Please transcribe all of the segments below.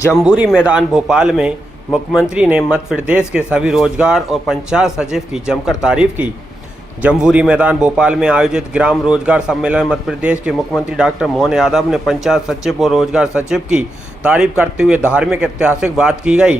Jamboree मैदान भोपाल में मुख्यमंत्री ने मध्य प्रदेश के सभी रोजगार और पंचायत सचिव की जमकर तारीफ की। जम्बूरी मैदान भोपाल में आयोजित ग्राम रोजगार सम्मेलन में मध्य प्रदेश के मुख्यमंत्री डॉक्टर मोहन यादव ने पंचायत सचिव और रोजगार सचिव की तारीफ करते हुए धार्मिक ऐतिहासिक बात की गई।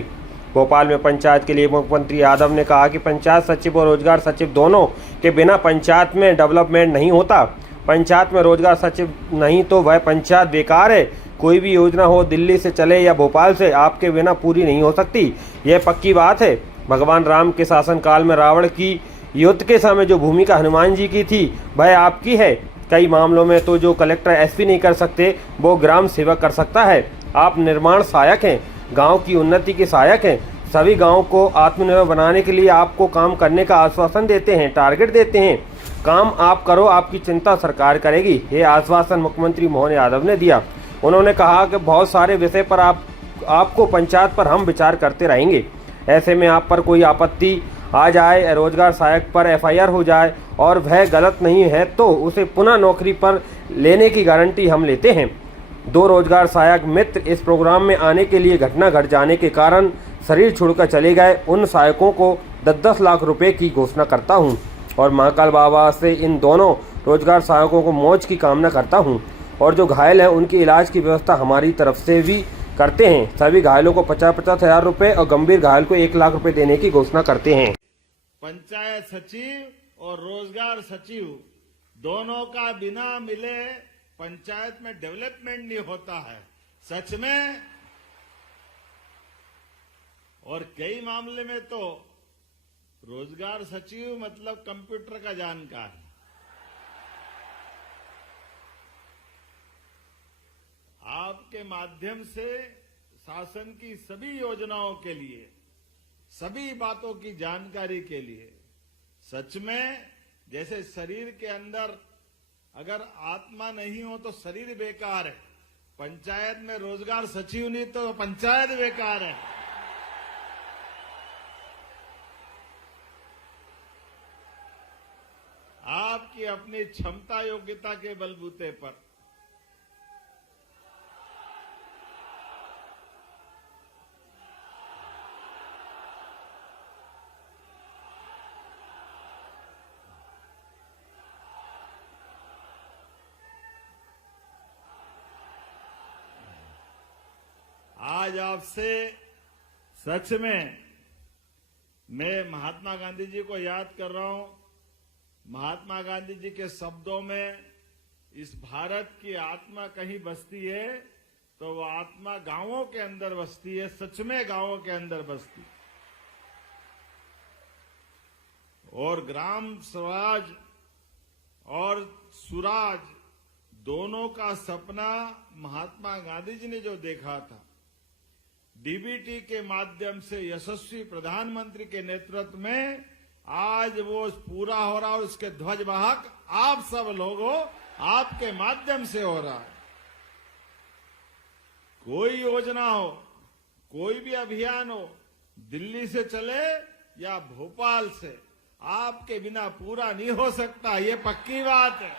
भोपाल में पंचायत के लिए मुख्यमंत्री यादव ने कहा कि पंचायत सचिव और रोजगार सचिव दोनों के बिना पंचायत में डेवलपमेंट नहीं होता। पंचायत में रोजगार सचिव नहीं तो वह पंचायत बेकार है। कोई भी योजना हो दिल्ली से चले या भोपाल से, आपके बिना पूरी नहीं हो सकती, यह पक्की बात है। भगवान राम के शासनकाल में रावण की युद्ध के समय जो भूमिका हनुमान जी की थी वह आपकी है। कई मामलों में तो जो कलेक्टर एसपी नहीं कर सकते वो ग्राम सेवक कर सकता है। आप निर्माण सहायक हैं, गांव की उन्नति के सहायक हैं। सभी गाँव को आत्मनिर्भर बनाने के लिए आपको काम करने का आश्वासन देते हैं, टारगेट देते हैं। काम आप करो, आपकी चिंता सरकार करेगी, ये आश्वासन मुख्यमंत्री मोहन यादव ने दिया। उन्होंने कहा कि बहुत सारे विषय पर आपको पंचायत पर हम विचार करते रहेंगे। ऐसे में आप पर कोई आपत्ति आ जाए, रोजगार सहायक पर एफआईआर हो जाए और वह गलत नहीं है तो उसे पुनः नौकरी पर लेने की गारंटी हम लेते हैं। 2 रोजगार सहायक मित्र इस प्रोग्राम में आने के लिए घटना घट जाने के कारण शरीर छोड़कर चले गए। उन सहायकों को 10-10 लाख रुपए की घोषणा करता हूं और महाकाल बाबा से इन दोनों रोजगार सहायकों को मौज की कामना करता हूं। और जो घायल हैं उनके इलाज की व्यवस्था हमारी तरफ से भी करते हैं। सभी घायलों को 50-50 हज़ार रुपए और गंभीर घायल को 1 लाख रुपए देने की घोषणा करते हैं। पंचायत सचिव और रोजगार सचिव दोनों का बिना मिले पंचायत में डेवलपमेंट नहीं होता है, सच में। और कई मामले में तो रोजगार सचिव मतलब कंप्यूटर का जानकार। आपके माध्यम से शासन की सभी योजनाओं के लिए, सभी बातों की जानकारी के लिए, सच में जैसे शरीर के अंदर अगर आत्मा नहीं हो तो शरीर बेकार है, पंचायत में रोजगार सचिव नहीं तो पंचायत बेकार है। आपकी अपनी क्षमता योग्यता के बलबूते पर आज आपसे सच में मैं महात्मा गांधी जी को याद कर रहा हूं। महात्मा गांधी जी के शब्दों में इस भारत की आत्मा कहीं बसती है तो वो आत्मा गांवों के अंदर बसती है, सच में गांवों के अंदर बसती। और ग्राम स्वराज और सुराज दोनों का सपना महात्मा गांधी जी ने जो देखा था, डीबीटी के माध्यम से यशस्वी प्रधानमंत्री के नेतृत्व में आज वो पूरा हो रहा है। उसके ध्वजवाहक आप सब लोगों, आपके माध्यम से हो रहा है। कोई योजना हो, कोई भी अभियान हो, दिल्ली से चले या भोपाल से, आपके बिना पूरा नहीं हो सकता, ये पक्की बात है।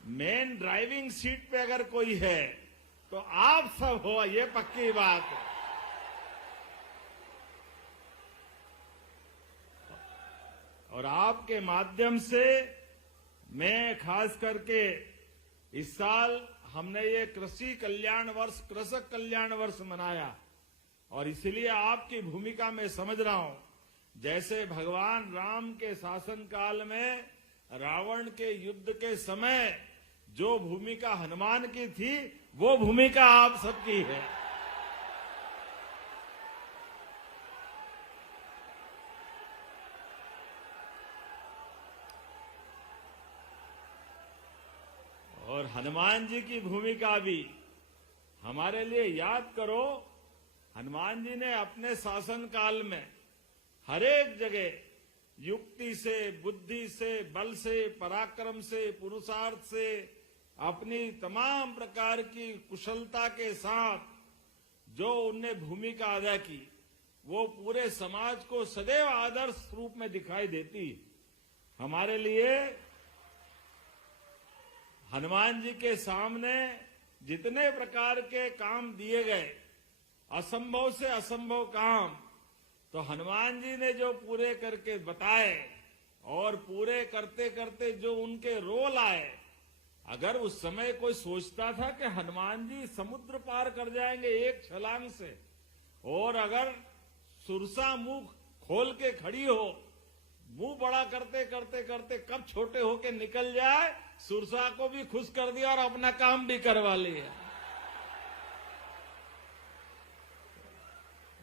मेन ड्राइविंग सीट पे अगर कोई है तो आप सब हो, ये पक्की बात है। और आपके माध्यम से मैं खास करके इस साल हमने ये कृषि कल्याण वर्ष, कृषक कल्याण वर्ष मनाया और इसलिए आपकी भूमिका में समझ रहा हूं। जैसे भगवान राम के शासनकाल में रावण के युद्ध के समय जो भूमिका हनुमान की थी, वो भूमिका आप सबकी है। और हनुमान जी की भूमिका भी हमारे लिए याद करो। हनुमान जी ने अपने शासनकाल में हर एक जगह युक्ति से, बुद्धि से, बल से, पराक्रम से, पुरुषार्थ से, अपनी तमाम प्रकार की कुशलता के साथ जो उनने भूमिका अदा की, वो पूरे समाज को सदैव आदर्श रूप में दिखाई देती। हमारे लिए हनुमान जी के सामने जितने प्रकार के काम दिए गए, असंभव से असंभव काम, तो हनुमान जी ने जो पूरे करके बताए और पूरे करते करते जो उनके रोल आए, अगर उस समय कोई सोचता था कि हनुमान जी समुद्र पार कर जाएंगे एक छलांग से, और अगर सुरसा मुंह खोल के खड़ी हो, मुंह बड़ा करते करते करते कब छोटे होके निकल जाए, सुरसा को भी खुश कर दिया और अपना काम भी करवा लिया।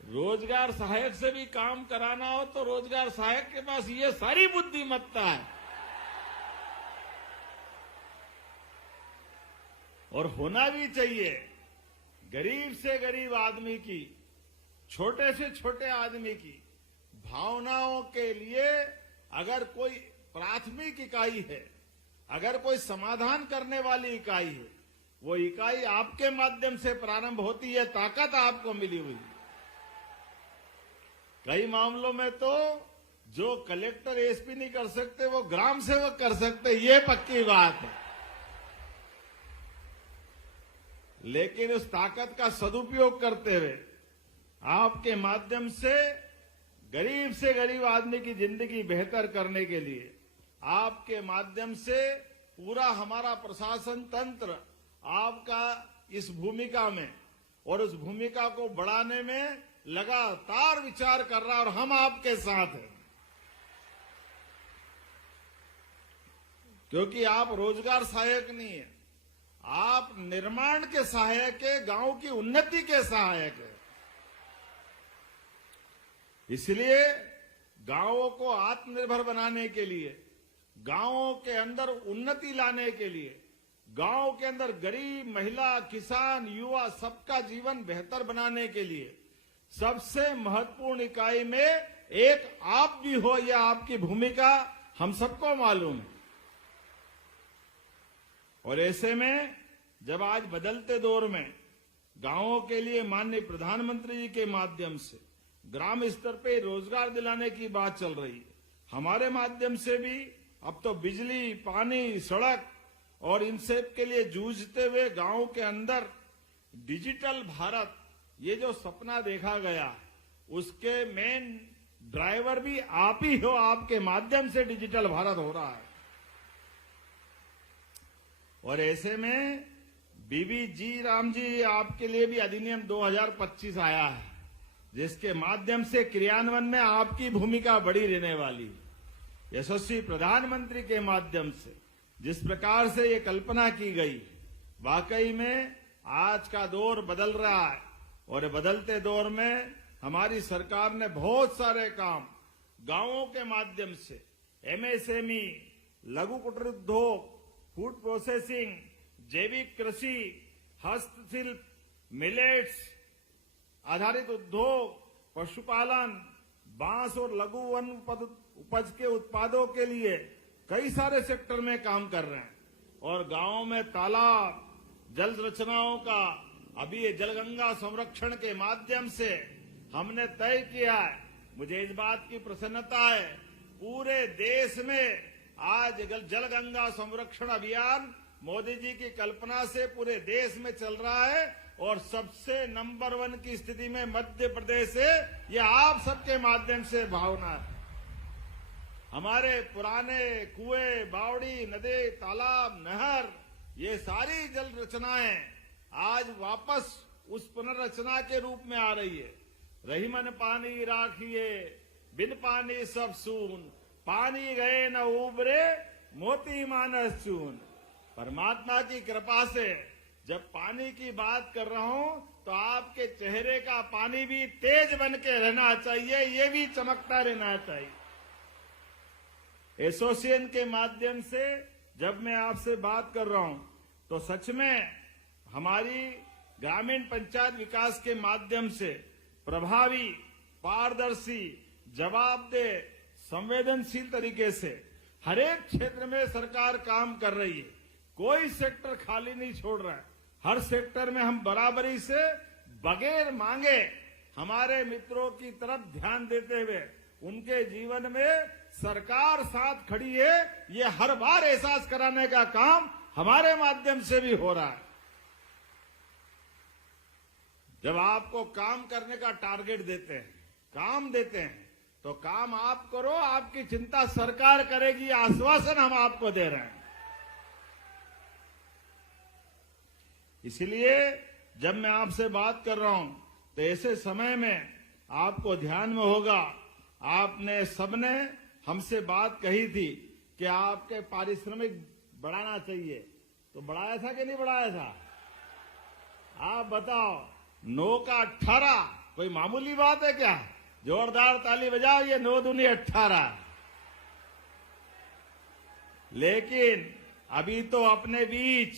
रोजगार सहायक से भी काम कराना हो तो रोजगार सहायक के पास ये सारी बुद्धिमत्ता है, और होना भी चाहिए। गरीब से गरीब आदमी की, छोटे से छोटे आदमी की भावनाओं के लिए अगर कोई प्राथमिक इकाई है, अगर कोई समाधान करने वाली इकाई है, वो इकाई आपके माध्यम से प्रारंभ होती है। ताकत आपको मिली हुई है। कई मामलों में तो जो कलेक्टर एसपी नहीं कर सकते वो ग्राम सेवक कर सकते, ये पक्की बात है। लेकिन उस ताकत का सदुपयोग करते हुए आपके माध्यम से गरीब आदमी की जिंदगी बेहतर करने के लिए आपके माध्यम से पूरा हमारा प्रशासन तंत्र आपका इस भूमिका में और उस भूमिका को बढ़ाने में लगातार विचार कर रहा है, और हम आपके साथ हैं। क्योंकि आप रोजगार सहायक नहीं है, आप निर्माण के सहायक है, गांव की उन्नति के सहायक है। इसलिए गांवों को आत्मनिर्भर बनाने के लिए, गांवों के अंदर उन्नति लाने के लिए, गांव के अंदर गरीब, महिला, किसान, युवा सबका जीवन बेहतर बनाने के लिए सबसे महत्वपूर्ण इकाई में एक आप भी हो, यह आपकी भूमिका हम सबको मालूम है। और ऐसे में जब आज बदलते दौर में गांवों के लिए माननीय प्रधानमंत्री जी के माध्यम से ग्राम स्तर पे रोजगार दिलाने की बात चल रही है, हमारे माध्यम से भी अब तो बिजली, पानी, सड़क और इन सब के लिए जूझते हुए गांव के अंदर डिजिटल भारत, ये जो सपना देखा गया, उसके मेन ड्राइवर भी आप ही हो। आपके माध्यम से डिजिटल भारत हो रहा है। और ऐसे में बीबी जी राम जी आपके लिए भी अधिनियम 2025 आया है, जिसके माध्यम से क्रियान्वयन में आपकी भूमिका बड़ी रहने वाली है। यशस्वी प्रधानमंत्री के माध्यम से जिस प्रकार से ये कल्पना की गई, वाकई में आज का दौर बदल रहा है, और बदलते दौर में हमारी सरकार ने बहुत सारे काम गांवों के माध्यम से एमएसएमई, लघु कुटीर उद्योग, फूड प्रोसेसिंग, जैविक कृषि, हस्तशिल्प, मिलेट्स आधारित उद्योग, पशुपालन, बांस और लघु वन उपज के उत्पादों के लिए कई सारे सेक्टर में काम कर रहे हैं। और गांवों में तालाब, जल रचनाओं का अभी ये जलगंगा संरक्षण के माध्यम से हमने तय किया है। मुझे इस बात की प्रसन्नता है, पूरे देश में आज जलगंगा संरक्षण अभियान मोदी जी की कल्पना से पूरे देश में चल रहा है, और सबसे नंबर 1 की स्थिति में मध्य प्रदेश है। यह आप सबके माध्यम से भावना है। हमारे पुराने कुएं, बावड़ी, नदी, तालाब, नहर, ये सारी जल रचनाएं आज वापस उस पुनर्रचना के रूप में आ रही है। रहीमन पानी राखिए, बिन पानी सब सून, पानी गए न उबरे, मोती मानस चून। परमात्मा की कृपा से जब पानी की बात कर रहा हूं तो आपके चेहरे का पानी भी तेज बन के रहना चाहिए, ये भी चमकता रहना चाहिए। एसोसिएशन के माध्यम से जब मैं आपसे बात कर रहा हूं तो सच में हमारी ग्रामीण पंचायत विकास के माध्यम से प्रभावी, पारदर्शी, जवाबदेह, संवेदनशील तरीके से हर एक क्षेत्र में सरकार काम कर रही है। कोई सेक्टर खाली नहीं छोड़ रहा है। हर सेक्टर में हम बराबरी से बगैर मांगे हमारे मित्रों की तरफ ध्यान देते हुए उनके जीवन में सरकार साथ खड़ी है, ये हर बार एहसास कराने का काम हमारे माध्यम से भी हो रहा है। जब आपको काम करने का टारगेट देते हैं, काम देते हैं, तो काम आप करो, आपकी चिंता सरकार करेगी, आश्वासन हम आपको दे रहे हैं। इसलिए जब मैं आपसे बात कर रहा हूं तो ऐसे समय में आपको ध्यान में होगा, आपने सबने हमसे बात कही थी कि आपके पारिश्रमिक बढ़ाना चाहिए, तो बढ़ाया था कि नहीं बढ़ाया था? आप बताओ, 9 का 18 कोई मामूली बात है क्या? जोरदार ताली बजाओ, ये 9 दूनी 18। लेकिन अभी तो अपने बीच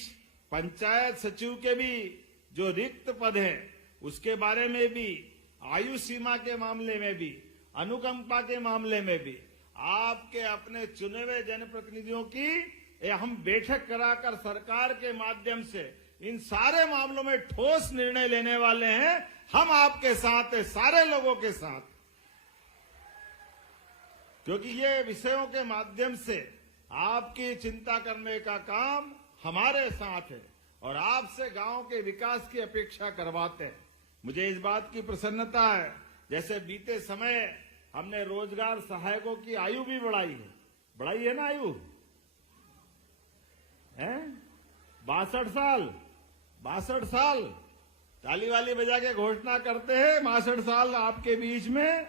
पंचायत सचिव के भी जो रिक्त पद हैं उसके बारे में भी, आयु सीमा के मामले में भी, अनुकंपा के मामले में भी आपके अपने चुने हुए जनप्रतिनिधियों की हम बैठक कराकर सरकार के माध्यम से इन सारे मामलों में ठोस निर्णय लेने वाले हैं। हम आपके साथ हैं, सारे लोगों के साथ, क्योंकि ये विषयों के माध्यम से आपकी चिंता करने का काम हमारे साथ है और आपसे गांव के विकास की अपेक्षा करवाते हैं। मुझे इस बात की प्रसन्नता है, जैसे बीते समय हमने रोजगार सहायकों की आयु भी बढ़ाई है ना, आयु है 62 साल, ताली वाली बजा के घोषणा करते हैं, 62 साल आपके बीच में।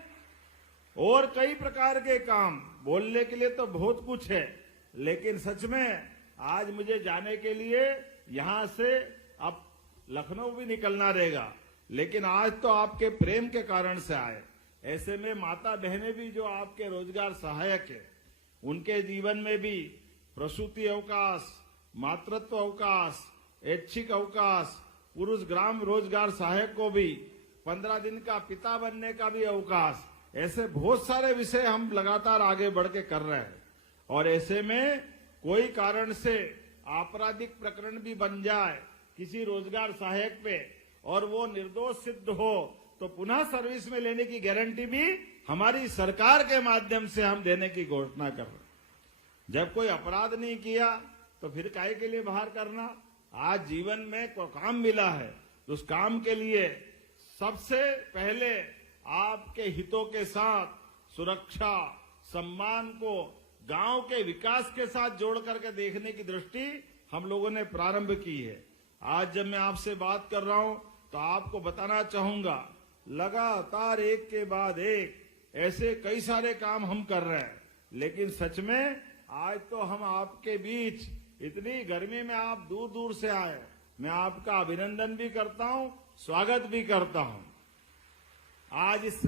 और कई प्रकार के काम, बोलने के लिए तो बहुत कुछ है, लेकिन सच में आज मुझे जाने के लिए यहां से अब लखनऊ भी निकलना रहेगा, लेकिन आज तो आपके प्रेम के कारण से आए। ऐसे में माता बहनें भी जो आपके रोजगार सहायक है, उनके जीवन में भी प्रसूति अवकाश, मातृत्व अवकाश, ऐच्छिक अवकाश, पुरुष ग्राम रोजगार सहायक को भी 15 दिन का पिता बनने का भी अवकाश, ऐसे बहुत सारे विषय हम लगातार आगे बढ़ के कर रहे हैं। और ऐसे में कोई कारण से आपराधिक प्रकरण भी बन जाए किसी रोजगार सहायक पे और वो निर्दोष सिद्ध हो तो पुनः सर्विस में लेने की गारंटी भी हमारी सरकार के माध्यम से हम देने की घोषणा कर रहे हैं। जब कोई अपराध नहीं किया तो फिर काहे के लिए बाहर करना? आज जीवन में कोई काम मिला है तो उस काम के लिए सबसे पहले आपके हितों के साथ सुरक्षा, सम्मान को गांव के विकास के साथ जोड़ करके देखने की दृष्टि हम लोगों ने प्रारंभ की है। आज जब मैं आपसे बात कर रहा हूं तो आपको बताना चाहूंगा, लगातार एक के बाद एक ऐसे कई सारे काम हम कर रहे हैं, लेकिन सच में आज तो हम आपके बीच, इतनी गर्मी में आप दूर दूर से आए, मैं आपका अभिनंदन भी करता हूं, स्वागत भी करता हूं। आज इस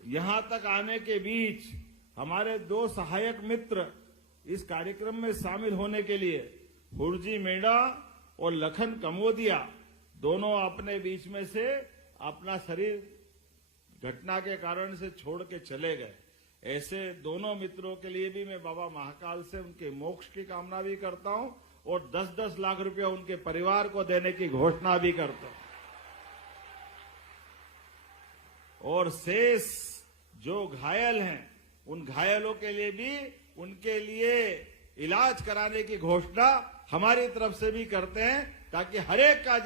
यहां तक आने के बीच हमारे 2 सहायक मित्र इस कार्यक्रम में शामिल होने के लिए, हुरजी मेड़ा और लखन कमोदिया, दोनों अपने बीच में से अपना शरीर घटना के कारण से छोड़ के चले गए। ऐसे दोनों मित्रों के लिए भी मैं बाबा महाकाल से उनके मोक्ष की कामना भी करता हूं और 10-10 लाख रुपया उनके परिवार को देने की घोषणा भी करता हूं। और शेष जो घायल हैं, उन घायलों के लिए भी उनके लिए इलाज कराने की घोषणा हमारी तरफ से भी करते हैं, ताकि हर एक का